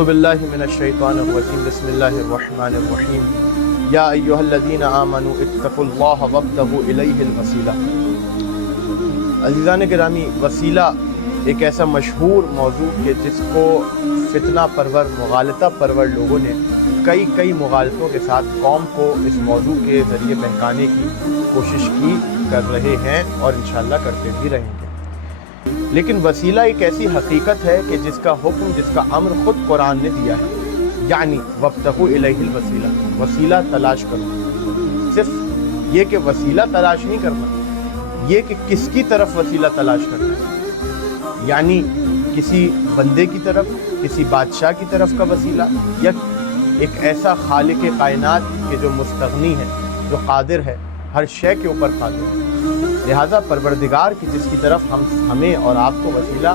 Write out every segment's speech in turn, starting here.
اعوذ باللہ من الشیطان الرجیم بسم اللہ الرحمن الرحیم یا ایہا الذین آمنوا اتقوا اللہ وابتغوا الیہ الوسیلہ۔ عزیزان گرامی، وسیلہ ایک ایسا مشہور موضوع کہ جس کو فتنہ پرور، مغالطہ پرور لوگوں نے کئی مغالطوں کے ساتھ قوم کو اس موضوع کے ذریعے بہکانے کی کوشش کی کر رہے ہیں اور انشاءاللہ کرتے بھی رہیں گے۔ لیکن وسیلہ ایک ایسی حقیقت ہے کہ جس کا حکم، جس کا امر خود قرآن نے دیا ہے، یعنی وابتغوا الیہ الوسیلہ، وسیلہ تلاش کرو۔ صرف یہ کہ وسیلہ تلاش نہیں کرنا، یہ کہ کس کی طرف وسیلہ تلاش کرنا ہے، یعنی کسی بندے کی طرف، کسی بادشاہ کی طرف کا وسیلہ، یا ایک ایسا خالق کائنات کہ جو مستغنی ہے، جو قادر ہے، ہر شے کے اوپر قادر ہے۔ لہٰذا پروردگار کی جس کی طرف ہمیں اور آپ کو وسیلہ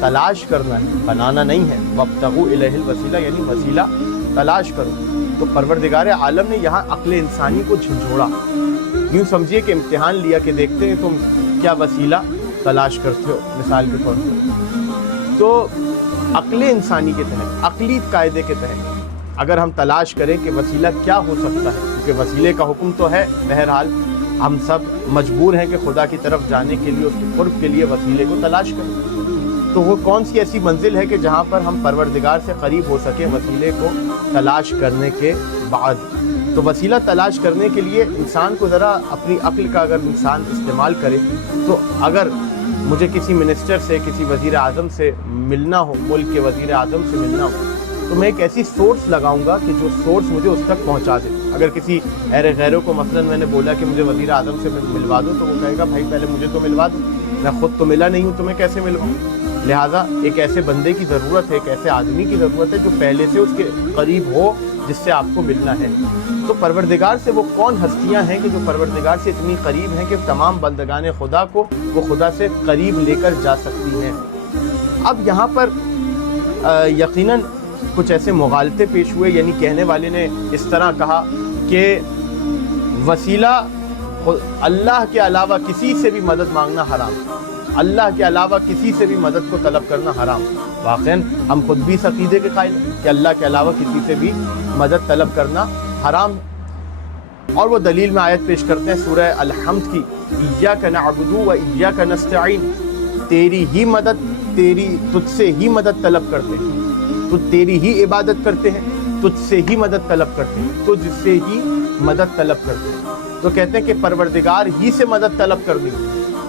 تلاش کرنا ہے، بنانا نہیں ہے، وابتغوا الیہ الوسیلہ یعنی وسیلہ تلاش کرو۔ تو پروردگار عالم نے یہاں عقل انسانی کو جھنجھوڑا۔ یوں سمجھیے کہ امتحان لیا کہ دیکھتے ہیں تم کیا وسیلہ تلاش کرتے ہو، مثال کے طور پر۔ تو عقل انسانی کے تحت، عقلی قاعدے کے تحت اگر ہم تلاش کریں کہ وسیلہ کیا ہو سکتا ہے، کیونکہ وسیلے کا حکم تو ہے، بہرحال ہم سب مجبور ہیں کہ خدا کی طرف جانے کے لیے، اس کے قرب کے لیے وسیلے کو تلاش کریں۔ تو وہ کون سی ایسی منزل ہے کہ جہاں پر ہم پروردگار سے قریب ہو سکیں وسیلے کو تلاش کرنے کے بعد؟ تو وسیلہ تلاش کرنے کے لیے انسان کو ذرا اپنی عقل کا اگر انسان استعمال کرے، تو اگر مجھے کسی منسٹر سے، کسی وزیر اعظم سے ملنا ہو، ملک کے وزیر اعظم سے ملنا ہو، تو میں ایک ایسی سورس لگاؤں گا کہ جو سورس مجھے اس تک پہنچا دے۔ اگر کسی غیروں کو مثلا میں نے بولا کہ مجھے وزیر اعظم سے ملوا دو، تو وہ کہے گا بھائی پہلے مجھے تو ملوا دو، میں خود تو ملا نہیں ہوں، تو میں کیسے ملواؤں؟ لہٰذا ایک ایسے بندے کی ضرورت ہے، ایک ایسے آدمی کی ضرورت ہے جو پہلے سے اس کے قریب ہو، جس سے آپ کو ملنا ہے۔ تو پروردگار سے وہ کون ہستیاں ہیں کہ جو پروردگار سے اتنی قریب ہیں کہ تمام بندگان خدا کو وہ خدا سے قریب لے کر جا سکتی ہیں؟ اب یہاں پر یقیناً کچھ ایسے مغالطے پیش ہوئے، یعنی کہنے والے نے اس طرح کہا کہ وسیلہ اللہ کے علاوہ کسی سے بھی مدد مانگنا حرام، اللہ کے علاوہ کسی سے بھی مدد کو طلب کرنا حرام۔ واقعاً ہم خود بھی اس عقیدے کے قائل ہیں کہ اللہ کے علاوہ کسی سے بھی مدد طلب کرنا حرام ہے، اور وہ دلیل میں آیت پیش کرتے ہیں سورہ الحمد کی، ایاک نعبد و ایاک نستعین، تیری ہی مدد، تجھ سے ہی مدد طلب کرتے ہیں، تو تیری ہی عبادت کرتے ہیں، تجھ سے ہی مدد طلب کرتے ہیں، تجھ سے ہی مدد طلب کرتے ہیں۔ تو کہتے ہیں کہ پروردگار ہی سے مدد طلب کرنی،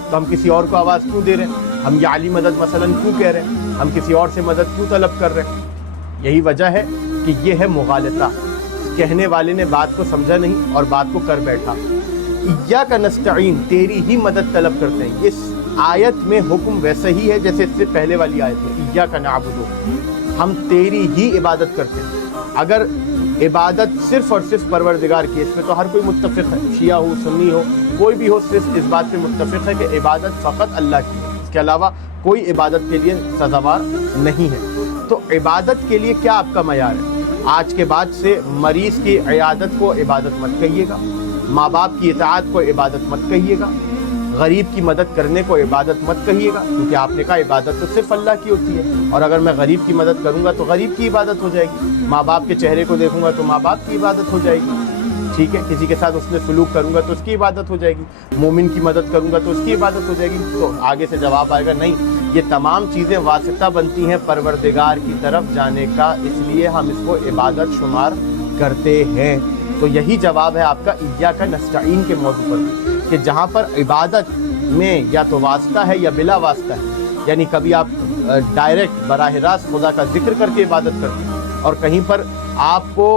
تو ہم کسی اور کو آواز کیوں دے رہے ہیں؟ ہم یہ علی مدد مثلاً کیوں کہہ رہے ہیں؟ ہم کسی اور سے مدد کیوں طلب کر رہے ہیں؟ یہی وجہ ہے کہ یہ ہے مغالطہ، کہنے والے نے بات کو سمجھا نہیں اور بات کو کر بیٹھا۔ ایاک نستعین، تیری ہی مدد طلب کرتے ہیں، اس آیت میں حکم ویسا ہی ہے جیسے اس سے پہلے والی آیت میں، ایاک نعبد، ہم تیری ہی عبادت کرتے ہیں۔ اگر عبادت صرف اور صرف پروردگار کی، اس میں تو ہر کوئی متفق ہے، شیعہ ہو، سنی ہو، کوئی بھی ہو، صرف اس بات پہ متفق ہے کہ عبادت فقط اللہ کی ہے، اس کے علاوہ کوئی عبادت کے لیے سزاوار نہیں ہے۔ تو عبادت کے لیے کیا آپ کا معیار ہے؟ آج کے بعد سے مریض کی عیادت کو عبادت مت کہیے گا، ماں باپ کی اطاعت کو عبادت مت کہیے گا، غریب کی مدد کرنے کو عبادت مت کہیے گا، کیونکہ آپ نے کہا عبادت تو صرف اللہ کی ہوتی ہے، اور اگر میں غریب کی مدد کروں گا تو غریب کی عبادت ہو جائے گی، ماں باپ کے چہرے کو دیکھوں گا تو ماں باپ کی عبادت ہو جائے گی، ٹھیک ہے، کسی کے ساتھ اس نے سلوک کروں گا تو اس کی عبادت ہو جائے گی، مومن کی مدد کروں گا تو اس کی عبادت ہو جائے گی۔ تو آگے سے جواب آئے گا نہیں، یہ تمام چیزیں واسطہ بنتی ہیں پروردگار کی طرف جانے کا، اس لیے ہم اس کو عبادت شمار کرتے ہیں۔ تو یہی جواب ہے آپ کا ایاک نستعین کے موضوع پر، کہ جہاں پر عبادت میں یا تو واسطہ ہے یا بلا واسطہ ہے، یعنی کبھی آپ ڈائریکٹ براہ راست خدا کا ذکر کر کے عبادت کرتے ہیں، اور کہیں پر آپ کو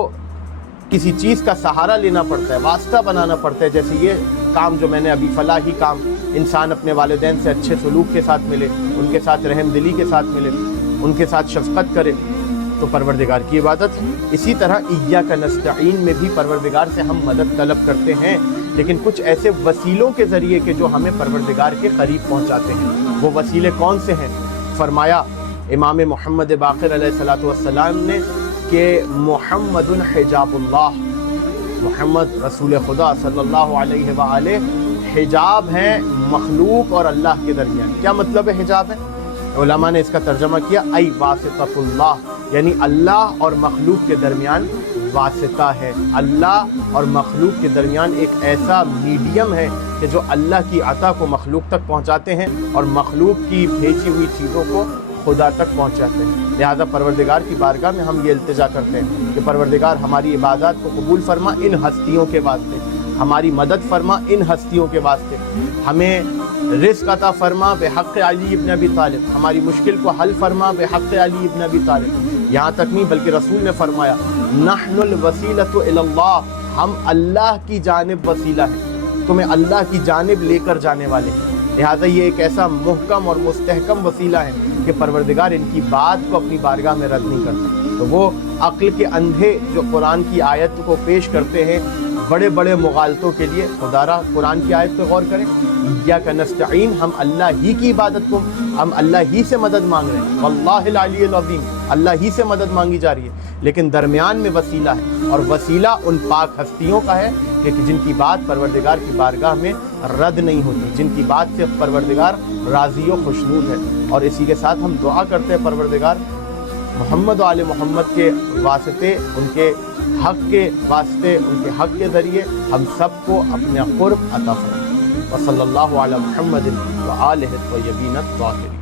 کسی چیز کا سہارا لینا پڑتا ہے، واسطہ بنانا پڑتا ہے، جیسے یہ کام جو میں نے ابھی فلاحی کام، انسان اپنے والدین سے اچھے سلوک کے ساتھ ملے، ان کے ساتھ رحم دلی کے ساتھ ملے، ان کے ساتھ شفقت کرے، تو پروردگار کی عبادت ہے۔ اسی طرح ایاک نستعین میں بھی پروردگار سے ہم مدد طلب کرتے ہیں، لیکن کچھ ایسے وسیلوں کے ذریعے کہ جو ہمیں پروردگار کے قریب پہنچاتے ہیں۔ وہ وسیلے کون سے ہیں؟ فرمایا امام محمد باقر علیہ السلام نے کہ محمد حجاب اللہ، محمد رسول خدا صلی اللہ علیہ وآلہ حجاب ہیں مخلوق اور اللہ کے درمیان۔ کیا مطلب ہے حجاب ہے؟ علماء نے اس کا ترجمہ کیا ای واسطۃ اللہ، یعنی اللہ اور مخلوق کے درمیان واسطہ ہے، اللہ اور مخلوق کے درمیان ایک ایسا میڈیم ہے کہ جو اللہ کی عطا کو مخلوق تک پہنچاتے ہیں اور مخلوق کی بھیجی ہوئی چیزوں کو خدا تک پہنچاتے ہیں۔ لہذا پروردگار کی بارگاہ میں ہم یہ التجا کرتے ہیں کہ پروردگار ہماری عبادات کو قبول فرما ان ہستیوں کے واسطے، ہماری مدد فرما ان ہستیوں کے واسطے، ہمیں رزق عطا فرما بحق علی ابن ابی طالب، ہماری مشکل کو حل فرما بحق علی ابن ابی طالب۔ یہاں تک نہیں بلکہ رسول نے فرمایا نحن الوسیلۃ الی اللہ، ہم اللہ کی جانب وسیلہ ہیں، تمہیں اللہ کی جانب لے کر جانے والے ہیں۔ لہٰذا یہ ایک ایسا محکم اور مستحکم وسیلہ ہے کہ پروردگار ان کی بات کو اپنی بارگاہ میں رد نہیں کرتا۔ تو وہ عقل کے اندھے جو قرآن کی آیت کو پیش کرتے ہیں بڑے بڑے مغالطوں کے لیے، خدارہ قرآن کی آیت پہ غور کریں، ایاک نستعین، ہم اللہ ہی کی عبادت کو، ہم اللہ ہی سے مدد مانگ رہے ہیں، واللہ العلی العظیم، اللہ ہی سے مدد مانگی جا رہی ہے، لیکن درمیان میں وسیلہ ہے، اور وسیلہ ان پاک ہستیوں کا ہے کہ جن کی بات پروردگار کی بارگاہ میں رد نہیں ہوتی، جن کی بات سے پروردگار راضی و خوشنود ہے۔ اور اسی کے ساتھ ہم دعا کرتے ہیں پروردگار محمد و آل محمد کے واسطے، ان کے حق کے واسطے، ان کے حق کے ذریعے ہم سب کو اپنا قرب عطا فرمائے۔ وصلی اللہ علی محمد و آلہ الطیبین الطاہرین۔